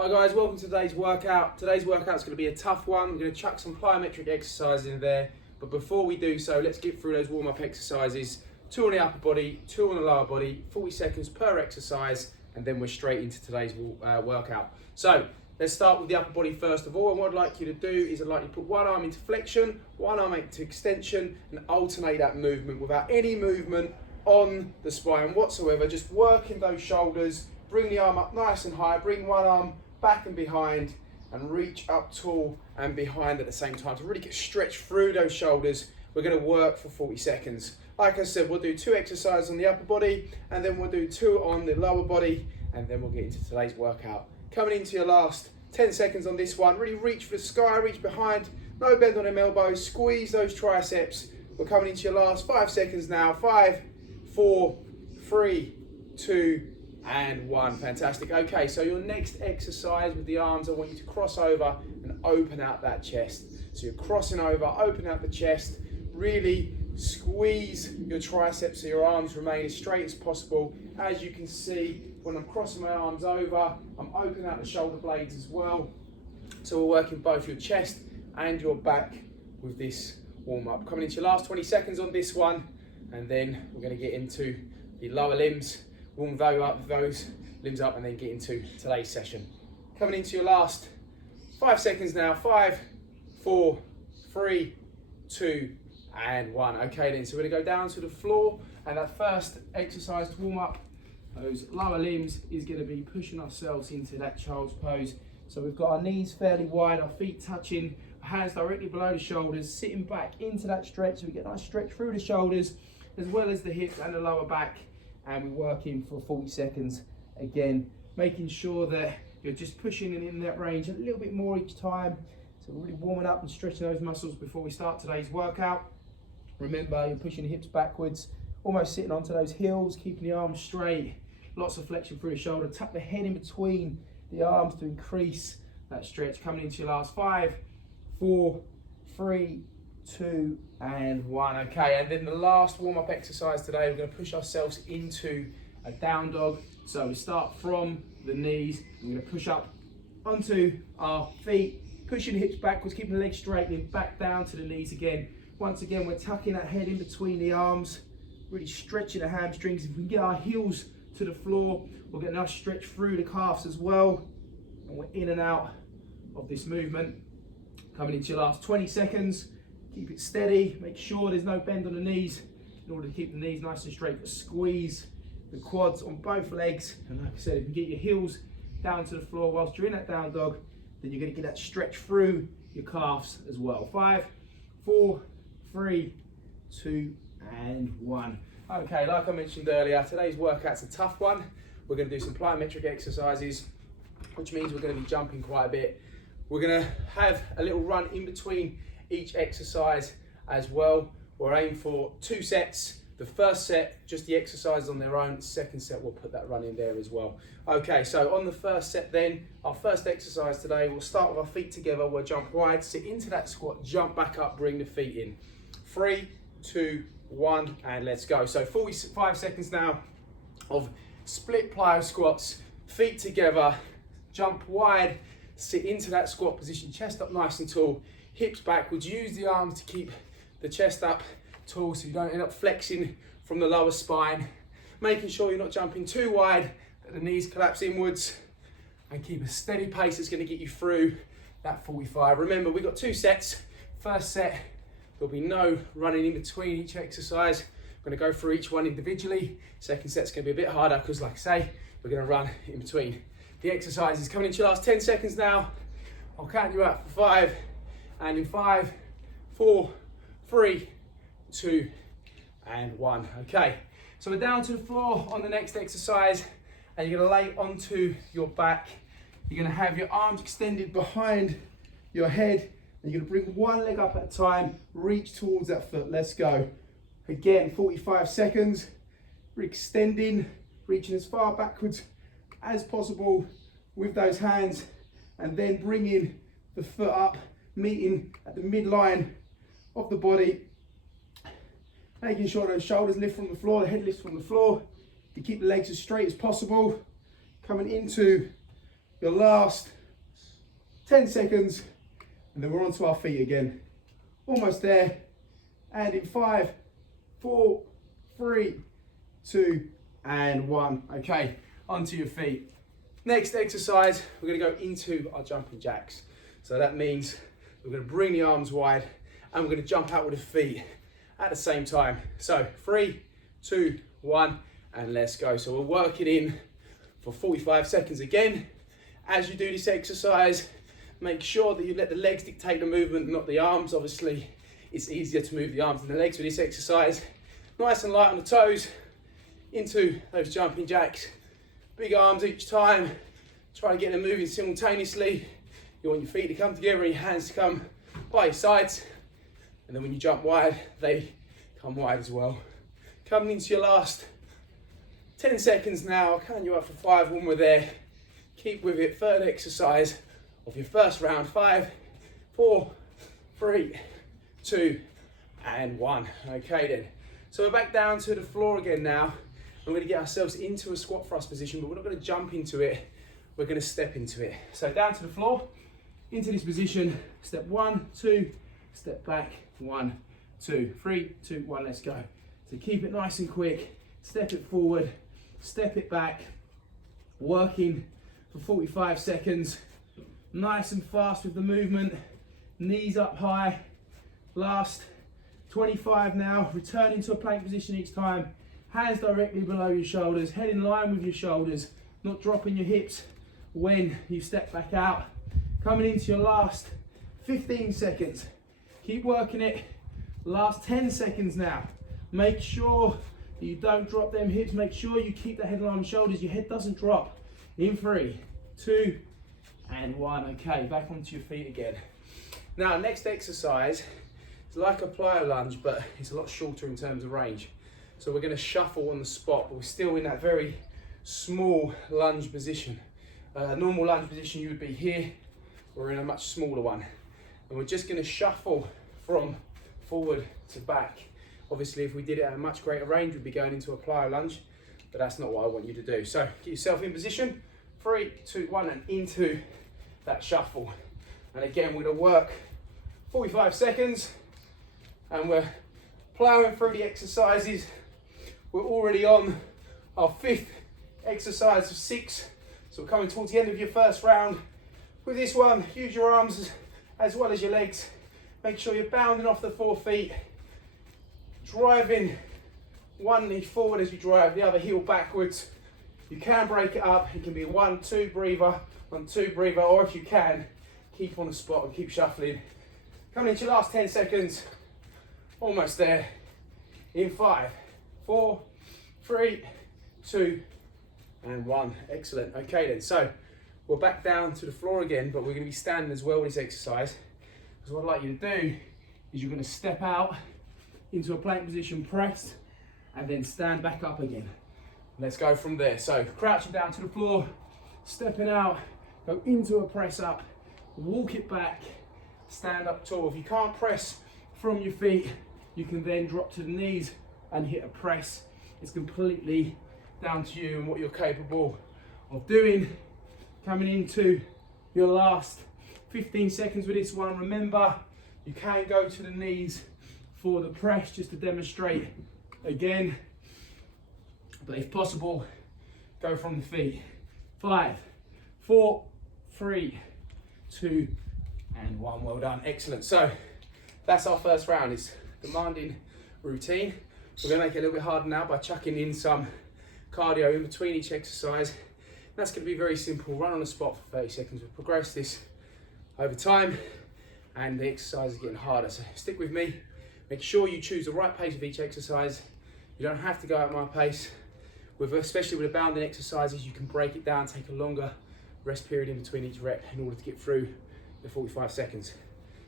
Hi guys, welcome to today's workout. Today's workout is going to be a tough one. We're going to chuck some plyometric exercises in there. But before we do so, let's get through those warm-up exercises. 2 on the upper body, 2 on the lower body, 40 seconds per exercise, and then we're straight into today's workout. So let's start with the upper body first of all. And what I'd like you to do is I'd like you to put one arm into flexion, one arm into extension, and alternate that movement without any movement on the spine whatsoever. Just working those shoulders, bring the arm up nice and high, bring one arm back and behind, and reach up tall and behind at the same time to really get stretched through those shoulders. We're going to work for 40 seconds. Like I said, we'll do 2 exercises on the upper body, and then we'll do 2 on the lower body, and then we'll get into today's workout. Coming into your last 10 seconds on this one, really reach for the sky, reach behind, no bend on them elbows, squeeze those triceps. We're coming into your last 5 seconds now. 5, 4, 3, 2, and 1. Fantastic. Okay, so your next exercise with the arms, I want you to cross over and open out that chest. So you're crossing over, open out the chest, really squeeze your triceps so your arms remain as straight as possible. As you can see, when I'm crossing my arms over, I'm opening out the shoulder blades as well. So we're working both your chest and your back with this warm up. Coming into your last 20 seconds on this one, and then we're going to get into the lower limbs. Warm those limbs up and then get into today's session. Coming into your last 5 seconds now. 5, 4, 3, 2, and 1. Okay then, so we're gonna go down to the floor, and that first exercise to warm up those lower limbs is gonna be pushing ourselves into that child's pose. So we've got our knees fairly wide, our feet touching, our hands directly below the shoulders, sitting back into that stretch so we get a nice stretch through the shoulders as well as the hips and the lower back. And we work in for 40 seconds. Again, making sure that you're just pushing in that range a little bit more each time. So we're really warming up and stretching those muscles before we start today's workout. Remember, you're pushing the hips backwards, almost sitting onto those heels, keeping the arms straight. Lots of flexion through the shoulder. Tuck the head in between the arms to increase that stretch. Coming into your last 5, 4, 3, 2, and 1. Okay, and then the last warm-up exercise today, we're going to push ourselves into a down dog. So we start from the knees, we're going to push up onto our feet, pushing the hips backwards, keeping the legs straight, and then back down to the knees again. Once again, we're tucking that head in between the arms, really stretching the hamstrings. If we can get our heels to the floor, we'll get a nice stretch through the calves as well. And we're in and out of this movement. Coming into your last 20 seconds. Keep it steady, make sure there's no bend on the knees in order to keep the knees nice and straight, but squeeze the quads on both legs. And like I said, if you get your heels down to the floor whilst you're in that down dog, then you're going to get that stretch through your calves as well. 5, 4, 3, 2, and 1. Okay, like I mentioned earlier, today's workout's a tough one. We're going to do some plyometric exercises, which means we're going to be jumping quite a bit. We're going to have a little run in between each exercise as well. We're aiming for 2 sets. The first set, just the exercises on their own. The second set, we'll put that run in there as well. Okay, so on the first set then, our first exercise today, we'll start with our feet together. We'll jump wide, sit into that squat, jump back up, bring the feet in. 3, 2, 1, and let's go. So 45 seconds now of split plyo squats, feet together, jump wide, sit into that squat position, chest up nice and tall, hips backwards. Use the arms to keep the chest up tall so you don't end up flexing from the lower spine. Making sure you're not jumping too wide, that the knees collapse inwards, and keep a steady pace that's going to get you through that 45. Remember, we've got 2 sets. First set, there'll be no running in between each exercise. I'm going to go through each one individually. Second set's going to be a bit harder because, like I say, we're going to run in between the exercises. Coming into your last 10 seconds now. I'll count you out for 5. And in 5, 4, 3, 2, and 1. Okay, so we're down to the floor on the next exercise, and you're gonna lay onto your back. You're gonna have your arms extended behind your head, and you're gonna bring one leg up at a time, reach towards that foot. Let's go. Again, 45 seconds. We're extending, reaching as far backwards as possible with those hands, and then bringing the foot up, meeting at the midline of the body, making sure those shoulders lift from the floor, the head lifts from the floor. You keep the legs as straight as possible. Coming into your last 10 seconds, and then we're onto our feet again. Almost there. And in 5, 4, 3, 2, and 1. Okay, onto your feet. Next exercise, we're going to go into our jumping jacks. So that means we're going to bring the arms wide and we're going to jump out with the feet at the same time. So 3, 2, 1, and let's go. So we're working in for 45 seconds again. As you do this exercise, make sure that you let the legs dictate the movement, not the arms. Obviously, it's easier to move the arms than the legs with this exercise. Nice and light on the toes, into those jumping jacks. Big arms each time. Try to get them moving simultaneously. You want your feet to come together and your hands to come by your sides. And then when you jump wide, they come wide as well. Coming into your last 10 seconds now. I'll count you up for 5 when we're there. Keep with it. Third exercise of your first round. 5, 4, 3, 2, and 1. Okay then. So we're back down to the floor again now. We're going to get ourselves into a squat thrust position, but we're not going to jump into it. We're going to step into it. So down to the floor, into this position. Step 1, 2, step back, 1, 2, 3, 2, 1, let's go. So keep it nice and quick. Step it forward, step it back. Working for 45 seconds. Nice and fast with the movement. Knees up high. Last 25 now. Return into a plank position each time. Hands directly below your shoulders. Head in line with your shoulders. Not dropping your hips when you step back out. Coming into your last 15 seconds. Keep working it. Last 10 seconds now. Make sure that you don't drop them hips. Make sure you keep the head in line with shoulders. Your head doesn't drop. In 3, 2, and 1. Okay, back onto your feet again. Now, next exercise is like a plyo lunge, but it's a lot shorter in terms of range. So we're going to shuffle on the spot, but we're still in that very small lunge position. Normal lunge position, you would be here. We're in a much smaller one. And we're just going to shuffle from forward to back. Obviously, if we did it at a much greater range, we'd be going into a plyo lunge, but that's not what I want you to do. So get yourself in position. 3, 2, 1, and into that shuffle. And again, we're going to work 45 seconds, and we're plowing through the exercises. We're already on our 5th exercise of 6. So we're coming towards the end of your first round. With this one, use your arms as well as your legs. Make sure you're bounding off the 4 feet. Driving one knee forward as you drive, the other heel backwards. You can break it up. It can be 1, 2 breather, 1, 2 breather, or if you can, keep on the spot and keep shuffling. Coming into your last 10 seconds. Almost there. In 5, 4, 3, 2, and 1. Excellent. Okay then, so we're back down to the floor again, but we're going to be standing as well with this exercise. Because what I'd like you to do is you're going to step out into a plank position, press, and then stand back up again. Let's go from there. So crouching down to the floor, stepping out, go into a press up, walk it back, stand up tall. If you can't press from your feet, you can then drop to the knees and hit a press. It's completely down to you and what you're capable of doing. Coming into your last 15 seconds with this one. Remember, you can go to the knees for the press just to demonstrate again. But if possible, go from the feet. 5, 4, 3, 2, and 1. Well done. Excellent. So that's our first round. It's demanding routine. We're going to make it a little bit harder now by chucking in some cardio in between each exercise. That's going to be very simple. Run on the spot for 30 seconds. We'll progress this over time, and the exercise is getting harder. So stick with me. Make sure you choose the right pace of each exercise. You don't have to go at my pace. Especially with the bounding exercises, you can break it down, take a longer rest period in between each rep in order to get through the 45 seconds.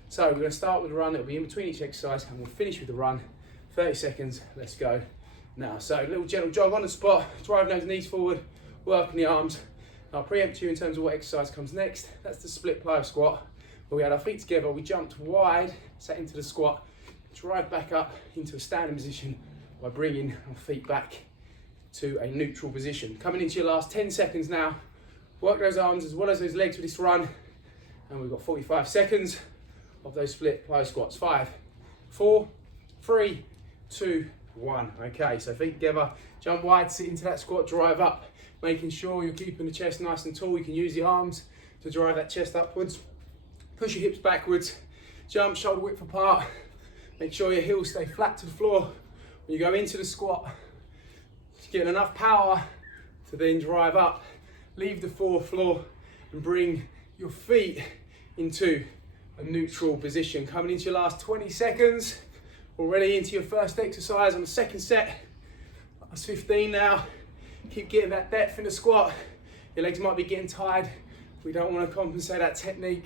So we're going to start with a run. It'll be in between each exercise, and we'll finish with the run. 30 seconds. Let's go now. So a little gentle jog on the spot, driving those knees forward, working the arms. I'll preempt you in terms of what exercise comes next. That's the split plyo squat, where we had our feet together, we jumped wide, sat into the squat, drive back up into a standing position by bringing our feet back to a neutral position. Coming into your last 10 seconds now, Work those arms as well as those legs with this run. And we've got 45 seconds of those split plyo squats. 5, 4, 3, 2, 1. Okay, so feet together, jump wide, sit into that squat, drive up, making sure you're keeping the chest nice and tall. You can use the arms to drive that chest upwards. Push your hips backwards, jump shoulder width apart. Make sure your heels stay flat to the floor when you go into the squat. Just getting enough power to then drive up, leave the floor and bring your feet into a neutral position. Coming into your last 20 seconds, already into your first exercise on the second set. That's 15 now. Keep getting that depth in the squat. Your legs might be getting tired. We don't want to compensate that technique.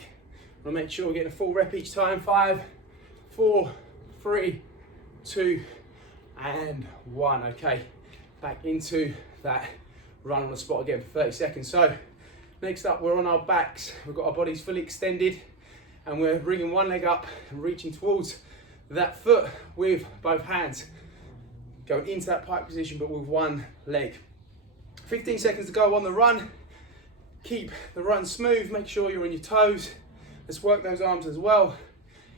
We'll make sure we're getting a full rep each time. 5, 4, 3, 2, and 1. Okay, back into that run on the spot again for 30 seconds. So next up, we're on our backs. We've got our bodies fully extended and we're bringing one leg up and reaching towards that foot with both hands. Going into that pike position, but with one leg. 15 seconds to go on the run. Keep the run smooth, make sure you're on your toes. Let's work those arms as well.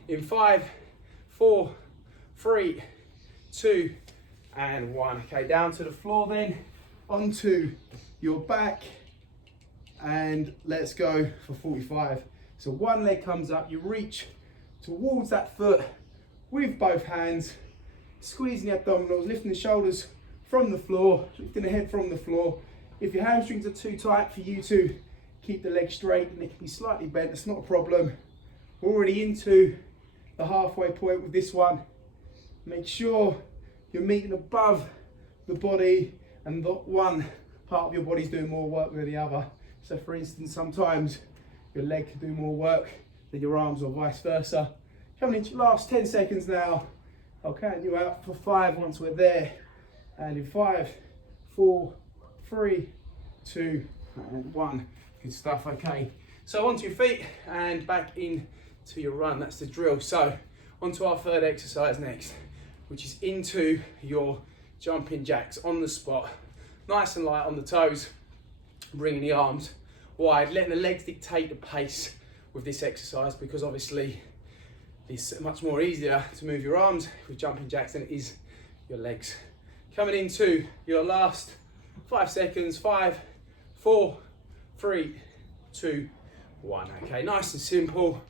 In 5, 4, 3, 2, and 1. Okay, down to the floor then, onto your back, and let's go for 45. So one leg comes up, you reach towards that foot with both hands, squeezing the abdominals, lifting the shoulders from the floor, lifting the head from the floor. If your hamstrings are too tight for you to keep the leg straight and it can be slightly bent, it's not a problem. We're already into the halfway point with this one. Make sure you're meeting above the body and not one part of your body's doing more work than the other. So for instance, sometimes your leg can do more work than your arms or vice versa. Coming into your last 10 seconds now. I'll count you out for 5 once we're there. And in 5, 4, 3, 2, and 1. Good stuff, okay. So onto your feet and back in to your run. That's the drill. So onto our third exercise next, which is into your jumping jacks on the spot. Nice and light on the toes, bringing the arms wide, letting the legs dictate the pace with this exercise, because obviously it's much more easier to move your arms with jumping jacks than it is your legs. Coming into your last 5 seconds. 5, 4, 3, 2, 1. Okay, nice and simple.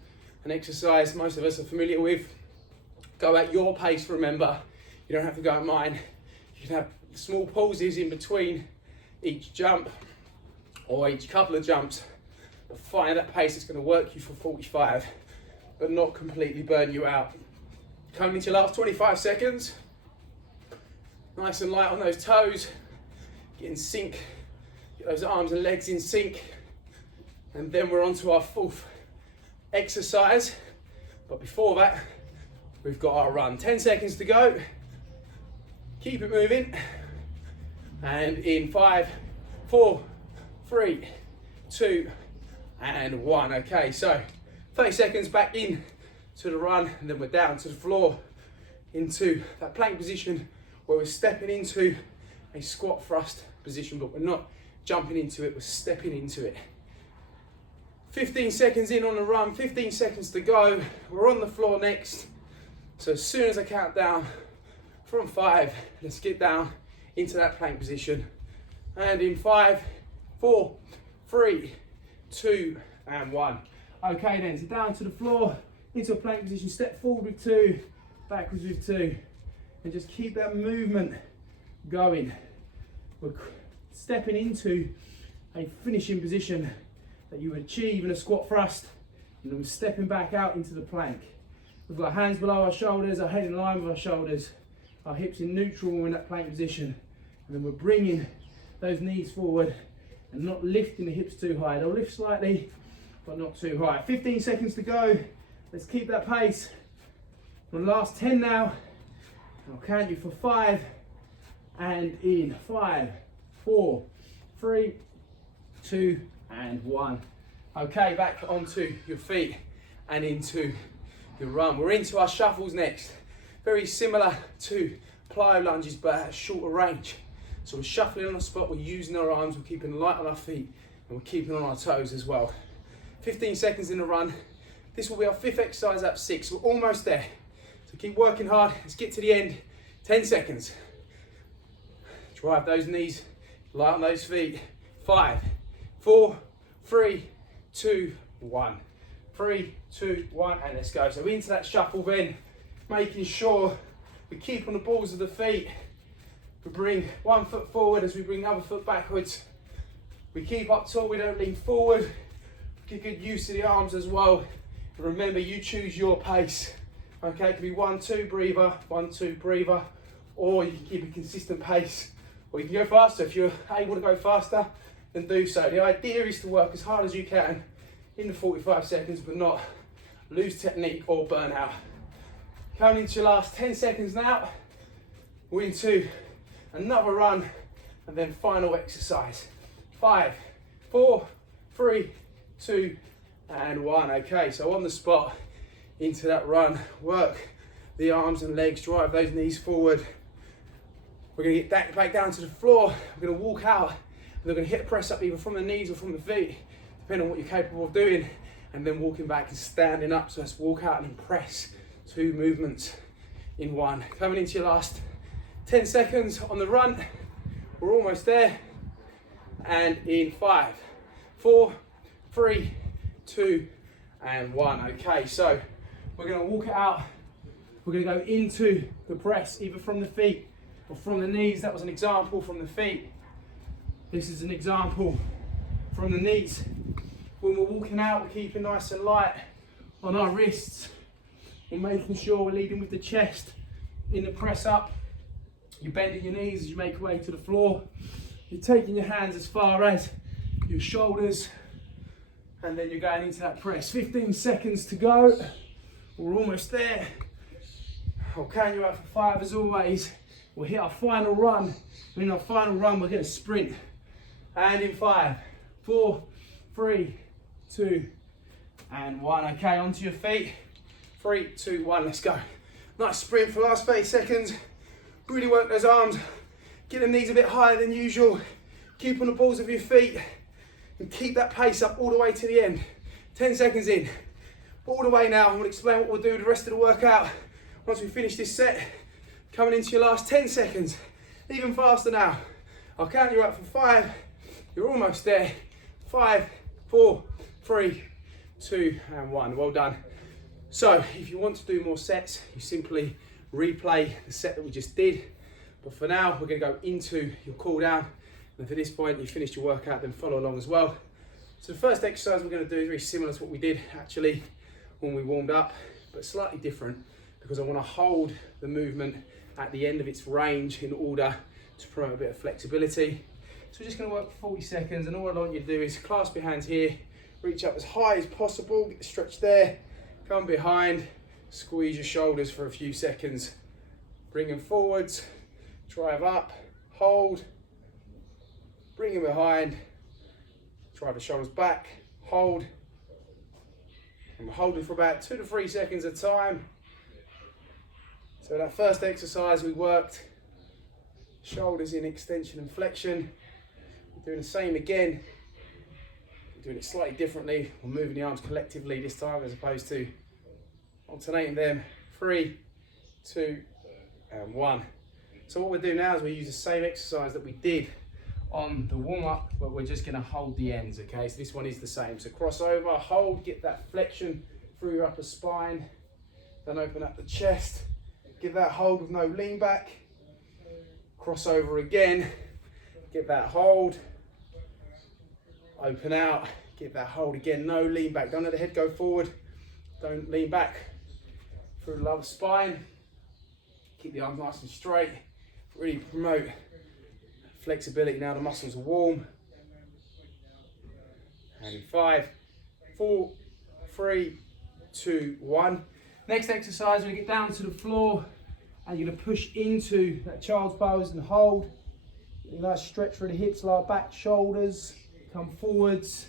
An exercise most of us are familiar with. Go at your pace, remember. You don't have to go at mine. You can have small pauses in between each jump or each couple of jumps. But find that pace that's going to work you for 45, but not completely burn you out. Coming into your last 25 seconds. Nice and light on those toes. Get in sync. Get those arms and legs in sync. And then we're on to our fourth exercise. But before that, we've got our run. 10 seconds to go. Keep it moving. And in 5, 4, 3, 2, and 1. Okay, so 30 seconds back in to the run, and then we're down to the floor into that plank position where we're stepping into a squat thrust position, but we're not jumping into it, we're stepping into it. 15 seconds in on the run, 15 seconds to go. We're on the floor next. So as soon as I count down from 5, let's get down into that plank position. And in 5, 4, 3, 2, and 1. Okay then, so down to the floor, into a plank position, step forward with 2, backwards with 2. And just keep that movement going. We're stepping into a finishing position that you would achieve in a squat thrust, and then we're stepping back out into the plank. We've got hands below our shoulders, our head in line with our shoulders, our hips in neutral when we're in that plank position, and then we're bringing those knees forward and not lifting the hips too high. They'll lift slightly, but not too high. 15 seconds to go. Let's keep that pace. For the last 10 now. I'll count you for 5, and in 5, 4, 3, 2, and 1. Okay, back onto your feet and into the run. We're into our shuffles next. Very similar to plyo lunges, but at a shorter range. So we're shuffling on the spot, we're using our arms, we're keeping light on our feet, and we're keeping on our toes as well. 15 seconds in the run. This will be our 5th exercise out of 6. We're almost there. So keep working hard. Let's get to the end. 10 seconds. Drive those knees, light on those feet. 5, 4, 3, 2, 1. 3, 2, 1, and let's go. So we're into that shuffle then, making sure we keep on the balls of the feet. We bring one foot forward as we bring the other foot backwards. We keep up tall, we don't lean forward. Get good use to the arms as well. And remember, you choose your pace. Okay, it can be 1, 2 breather, 1, 2 breather, or you can keep a consistent pace, or you can go faster. If you're able to go faster, then do so. The idea is to work as hard as you can in the 45 seconds, but not lose technique or burn out. Coming into your last 10 seconds now, we're into another run, and then final exercise. 5, 4, 3, 2, and 1. Okay, so on the spot, into that run, work the arms and legs, drive those knees forward. We're gonna get back down to the floor. We're gonna walk out, and we're gonna hit a press up either from the knees or from the feet, depending on what you're capable of doing, and then walking back and standing up. So let's walk out and press, 2 movements in 1. Coming into your last 10 seconds on the run. We're almost there. And in 5, 4, 3, 2, and 1. Okay, so we're gonna walk it out. We're gonna go into the press, either from the feet or from the knees. That was an example from the feet. This is an example from the knees. When we're walking out, we're keeping nice and light on our wrists. We're making sure we're leading with the chest in the press up. You're bending your knees as you make your way to the floor. You're taking your hands as far as your shoulders, and then you're going into that press. 15 seconds to go. We're almost there. I'll count you out for 5 as always. We'll hit our final run. And in our final run, we're going to sprint. And in 5, 4, 3, 2, and 1. Okay, onto your feet. 3, 2, 1, let's go. Nice sprint for the last 30 seconds. Really work those arms. Get them knees a bit higher than usual. Keep on the balls of your feet. And keep that pace up all the way to the end. 10 seconds in. All the way now. I'm going to explain what we'll do the rest of the workout once we finish this set. Coming into your last 10 seconds. Even faster now. I'll count you out for 5. You're almost there. 5, 4, 3, 2, and 1. Well done. So, if you want to do more sets, you simply replay the set that we just did. But for now, we're going to go into your cool down. And if at this point you finished your workout, then follow along as well. So the first exercise we're going to do is very similar to what we did actually when we warmed up, but slightly different because I want to hold the movement at the end of its range in order to promote a bit of flexibility. So we're just going to work for 40 seconds, and all I want you to do is clasp your hands here, reach up as high as possible, get the stretch there, come behind, squeeze your shoulders for a few seconds, bring them forwards, drive up, hold, bring them behind, drive the shoulders back, hold, and we're holding for about 2 to 3 seconds at a time. So that first exercise we worked shoulders in extension and flexion. We're doing the same again. We're doing it slightly differently. We're moving the arms collectively this time as opposed to alternating them. 3, 2, and 1. So what we'll do now is we'll use the same exercise that we did on the warm-up, but we're just going to hold the ends, okay? So this one is the same. So cross over, hold, get that flexion through your upper spine, then open up the chest, give that hold with no lean back, cross over again, get that hold, open out, get that hold again, no lean back, don't let the head go forward, don't lean back through the lower spine, keep the arms nice and straight, really promote flexibility. Now the muscles are warm. And in 5, 4, 3, 2, 1. Next exercise, we're going to get down to the floor and you're going to push into that child's pose and hold. Get a nice stretch through the hips, lower back, shoulders. Come forwards.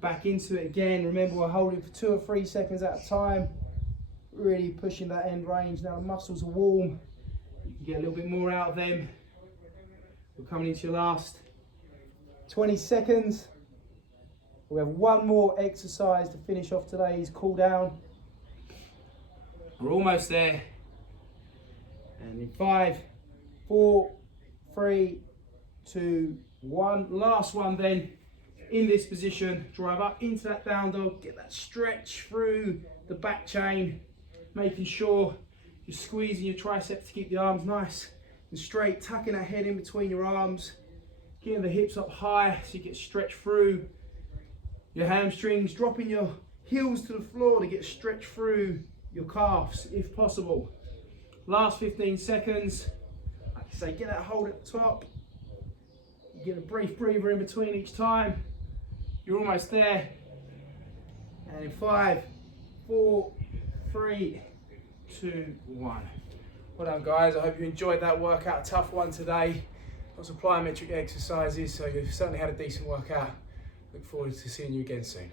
Back into it again. Remember, we're holding for 2 or 3 seconds at a time. Really pushing that end range. Now the muscles are warm. You can get a little bit more out of them. We're coming into your last 20 seconds. We have one more exercise to finish off today's cool down. We're almost there. And in 5, 4, 3, 2, 1. Last one then. In this position, drive up into that down dog, get that stretch through the back chain, making sure you're squeezing your triceps to keep the arms nice and straight, tucking that head in between your arms, getting the hips up high so you get stretched through your hamstrings, dropping your heels to the floor to get stretched through your calves if possible. Last 15 seconds, like I say, get that hold at the top, get a brief breather in between each time. You're almost there. And in 5, 4, 3, 2, 1. Well done, guys. I hope you enjoyed that workout. Tough one today. Lots of plyometric exercises, so you've certainly had a decent workout. Look forward to seeing you again soon.